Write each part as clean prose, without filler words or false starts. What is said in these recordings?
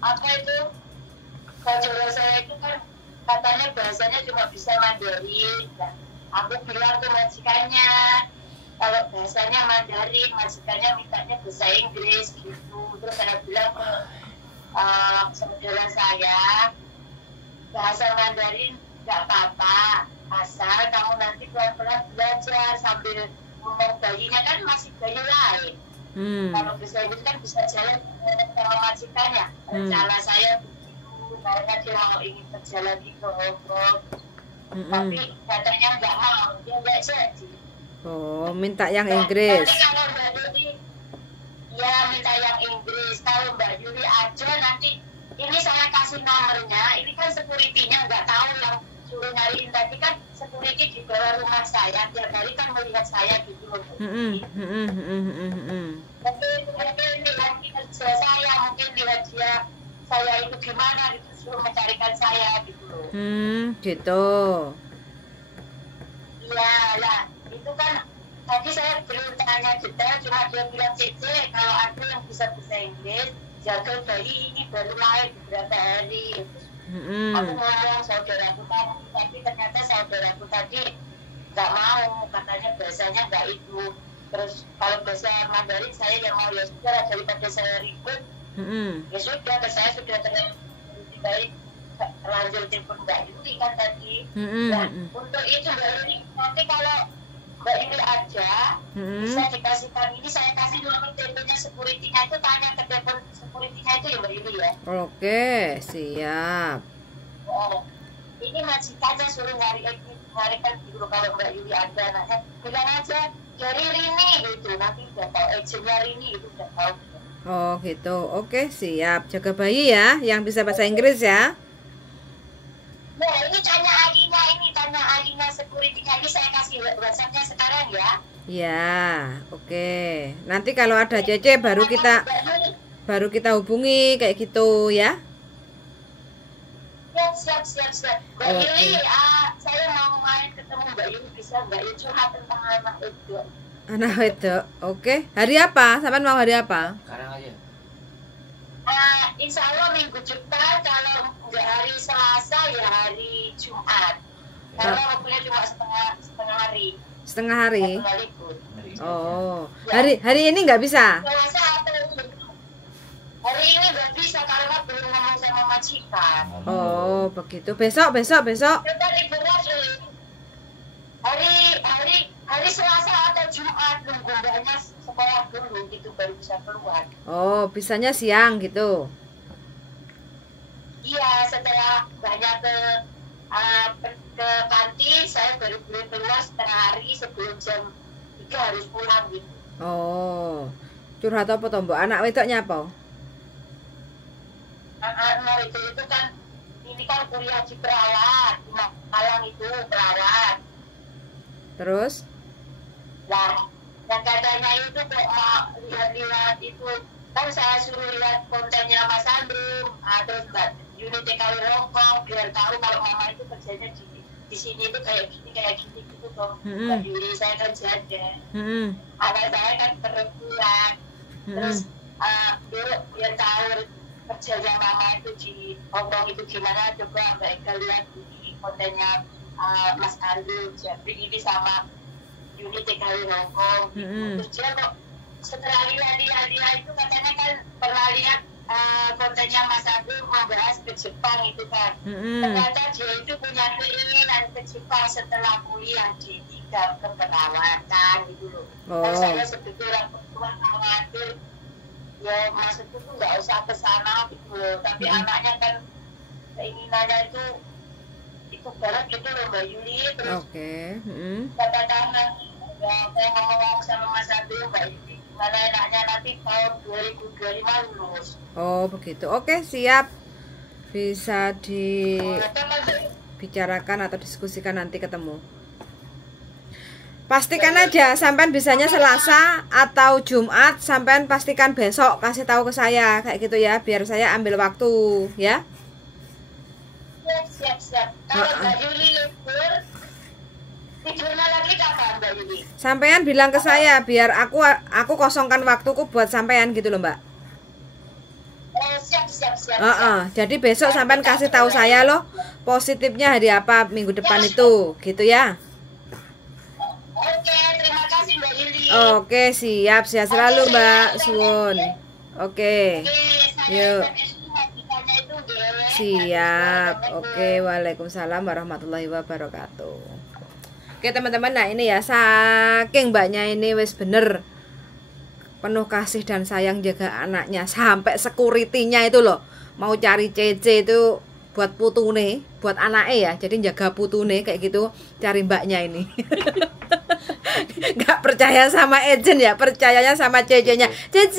apa itu, saudara saya itu kan katanya bahasanya cuma bisa Mandarin. Nah, aku bilang ke majikannya, kalau bahasanya Mandarin, majikannya mintanya bahasa Inggris gitu. Terus saya bilang ke saudara saya, bahasa Mandarin nggak apa-apa, asal kamu nanti pelan-pelan belajar sambil ngomong, bayinya kan masih bayi lain. Kalau bahasa Inggris kan bisa jalan sama majikannya. Rencana saya begitu, karena dia mau ingin berjalan di Hongkong. Tapi katanya nggak mau, dia nggak jadi. Oh, minta yang Inggris. Nanti kalau Mbak Yuli, ya minta yang Inggris. Kalau Mbak Yuli aja nanti, ini saya kasih nomornya. Ini kan security-nya nggak tahu yang suruh nyariin tadi kan security di bawah rumah saya. Tiap hari kan melihat saya gitu loh. Mungkin lihat kerja saya, mungkin lihat dia saya itu gimana gitu, suruh mencarikan saya gitu loh. Gitu. Iya lah, itu kan tadi saya belum tanya detail, cuma dia bilang Cece, kalau aku yang bisa bahasa Inggris, jaga bayi ini baru lahir beberapa hari. Aku ngomong saudaraku tadi, tapi ternyata saudaraku tadi nggak mau, katanya bahasanya nggak itu. Terus kalau bahasa Mandarin saya yang mau, ya sudah, daripada saya ribut, ya sudah, saya sudah lebih baik terlanjur telepon Mbak Yuli kan tadi. Nah, untuk itu Mbak Yuli, nanti kalau Mbak Yuli aja bisa dikasihkan, ini saya kasih nomor teleponnya security-nya, itu tanya ke telepon security-nya itu ya Mbak Yuli ya. Oke, siap. Oh, ini majikannya suruh nyarikan gitu, kalau Mbak Yuli ada anaknya, bilang aja dari Rini gitu, nanti udah tahu agentnya Rini itu udah tahu. Oh gitu, oke siap. Jaga bayi ya, yang bisa bahasa Inggris ya. Nah ini tanya Alina security-nya, ini saya kasih WhatsApp-nya sekarang ya. Ya, oke. Nanti kalau ada Cece baru kita hubungi kayak gitu ya. Ya siap. Mbak Yuli, saya mau main ketemu Mbak Yuli, bisa Mbak Yuli curhat tentang anak itu. Anak itu, oke. Hari apa? Sampai mau hari apa? Sekarang aja. Insya Allah minggu depan, kalau nggak hari Selasa ya hari Jumat. Karena waktunya cuma setengah hari. Setengah hari. Oh, ya. hari ini nggak bisa? Selasa atau hari ini nggak bisa karena belum ngomong sama majikan. Oh, begitu. Besok. Kita liburan hari Selasa atau Jumat, nunggu mbaknya sekolah dulu gitu baru bisa keluar. Oh, bisanya siang gitu. Iya, setelah banyak ke panti, saya baru boleh keluar setengah hari sebelum jam 3 harus pulang gitu. Oh, curhat apa toh mbak? Anak wedoknya apa? Anak itu kan, ini kan kuliah di perawat, di Malang itu perawat. Terus? Nah, yang katanya itu kok mau lihat itu, kan saya suruh lihat kontennya Mas Andrum, terus Mbak Yuli TKW Hongkong, biar tahu kalau mama itu kerjanya di sini itu kayak gini gitu toh. Mbak Yuli, saya kan jaga. Anak saya kan perempuan. Terus biar tahu kerjanya mama itu di Hongkong itu gimana, coba Mbak Eka lihat di kontennya Mas Andrum, jadi ini sama Yuli TKW Hongkong. Terus dia kok setelah lihat itu katanya kan pernah lihat kontennya Mas Andrum membahas ke Jepang itu kan. Ternyata dia itu punya keinginan ke Jepang setelah kuliah di bidang keperawatan gitu loh. Dan saya sebagai orang perempuan khawatir, ya maksudku tuh nggak usah ke sana gitu loh. Tapi anaknya kan keinginannya itu berat gitu loh Mbak Yuli. Terus kata tangan, ya saya ngomong sama Mas Andrum, Mbak Yuli, mana enaknya nanti tahun 2025 lulus. Oh begitu, oke siap. Bisa dibicarakan atau diskusikan nanti ketemu. Pastikan aja sampean bisanya Selasa atau Jumat, sampean pastikan besok kasih tahu ke saya kayak gitu ya, biar saya ambil waktu ya. Siap. Kalau Mbak Yuli libur, tidurnya lagi kapan Mbak Yuli? Sampean bilang ke saya biar aku kosongkan waktuku buat sampean gitu loh Mbak. Siap. siap. Jadi besok sampean kasih tahu saya loh positifnya hari apa minggu depan itu, gitu ya. Oke, terima kasih Mbak Lili. Oke, siap, sehat selalu Mbak Suwun. Oke. Yuk. Siap. Oke, waalaikumsalam warahmatullahi wabarakatuh. Oke teman-teman, nah ini ya saking mbaknya ini wis bener penuh kasih dan sayang jaga anaknya, sampai security-nya itu loh mau cari CC itu buat putune, buat anaknya ya, jadi jaga putune kayak gitu, cari mbaknya ini. Nggak percaya sama agent ya, percayanya sama CC-nya. CC,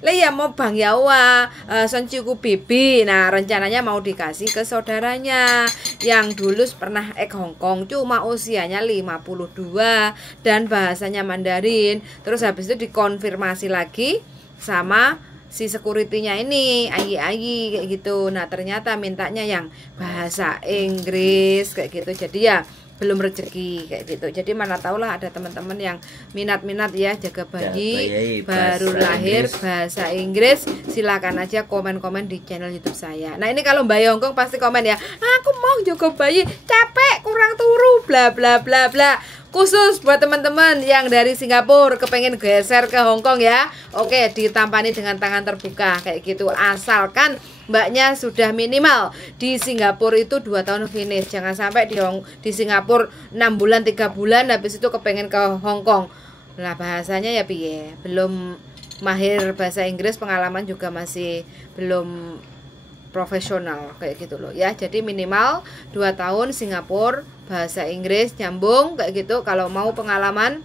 le ya mau Bang Yawa, sencuku bibi. Nah rencananya mau dikasih ke saudaranya yang dulu pernah Hongkong, cuma usianya 52 dan bahasanya Mandarin. Terus habis itu dikonfirmasi lagi sama si security-nya ini, Ayi kayak gitu. Nah ternyata mintanya yang bahasa Inggris kayak gitu. Jadi ya belum rezeki kayak gitu. Jadi mana tahulah ada teman-teman yang minat-minat ya jaga bayi baru lahir bahasa Inggris, silakan aja komen-komen di channel YouTube saya. Nah ini kalau Mbak Hongkong pasti komen ya, aku mau jaga bayi capek kurang turu bla bla bla bla. Khusus buat teman-teman yang dari Singapura kepengen geser ke Hongkong ya, oke ditampani dengan tangan terbuka kayak gitu, asalkan mbaknya sudah minimal di Singapura itu 2 tahun finish. Jangan sampai di Singapura 6 bulan 3 bulan habis itu kepengen ke Hongkong. Nah bahasanya ya piye, belum mahir bahasa Inggris, pengalaman juga masih belum profesional kayak gitu loh ya. Jadi minimal 2 tahun Singapura, bahasa Inggris nyambung kayak gitu. Kalau mau pengalaman,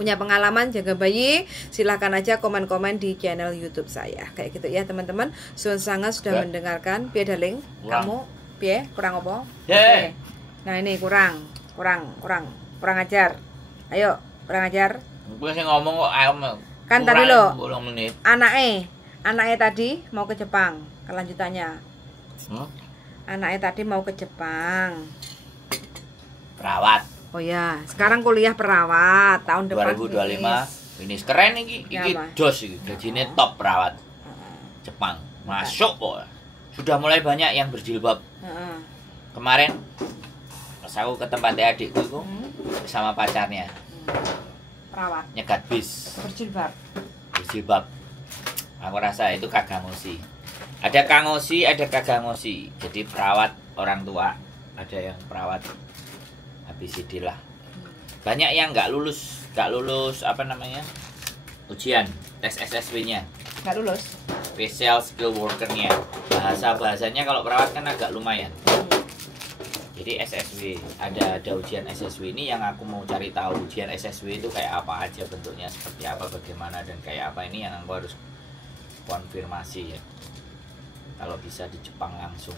punya pengalaman jaga bayi, silahkan aja komen-komen di channel YouTube saya kayak gitu ya teman-teman. Sangat sudah mendengarkan. Piye darling, kamu piye kurang apa? Okay. Nah ini kurang ajar. Ayo kurang ajar. Gue sih ngomong kok kan tadi lo anaknya tadi mau ke Jepang. Kelanjutannya anaknya tadi mau ke Jepang perawat. Oh ya, sekarang kuliah perawat tahun depan 2025 finish. Keren iki dos iki, gajinya top perawat Jepang. Masuk kok. Sudah mulai banyak yang berjilbab. Kemarin pas aku ke tempatnya adikku itu sama pacarnya perawat nyegat bis berjilbab. Aku rasa itu kagak ngosi. Ada kangosi, ada kagak ngosi. Jadi perawat orang tua, ada yang perawat ABCD lah. Banyak yang nggak lulus apa namanya ujian tes SSW-nya. Nggak lulus. Special skill worker-nya. Bahasanya kalau perawat kan agak lumayan. Jadi SSW ada ujian SSW ini yang aku mau cari tahu ujian SSW itu kayak apa aja bentuknya, seperti apa, bagaimana dan kayak apa, ini yang aku harus konfirmasi ya. Kalau bisa di Jepang langsung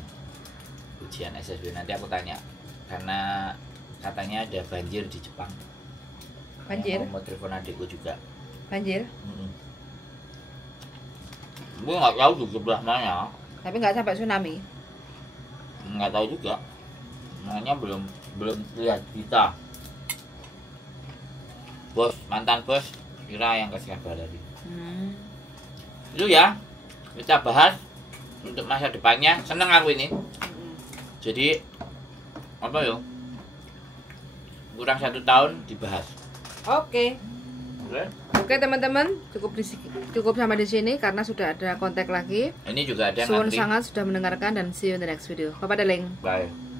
ujian SSW, nanti aku tanya karena katanya ada banjir di Jepang. Banjir? Mau telepon adikku juga. Banjir? Gue nggak tahu di sebelah mana. Tapi nggak sampai tsunami. Nggak tahu juga. Makanya belum lihat kita. Bos, mantan bos kira yang kasih kabar tadi. Itu ya kita bahas untuk masa depannya. Seneng aku ini. Jadi apa yo? Kurang 1 tahun dibahas. Oke. Oke teman-teman, cukup sampai di sini karena sudah ada kontak lagi. Ini juga ada Sangat sudah mendengarkan dan see you in the next video. Bye bye darling. Bye.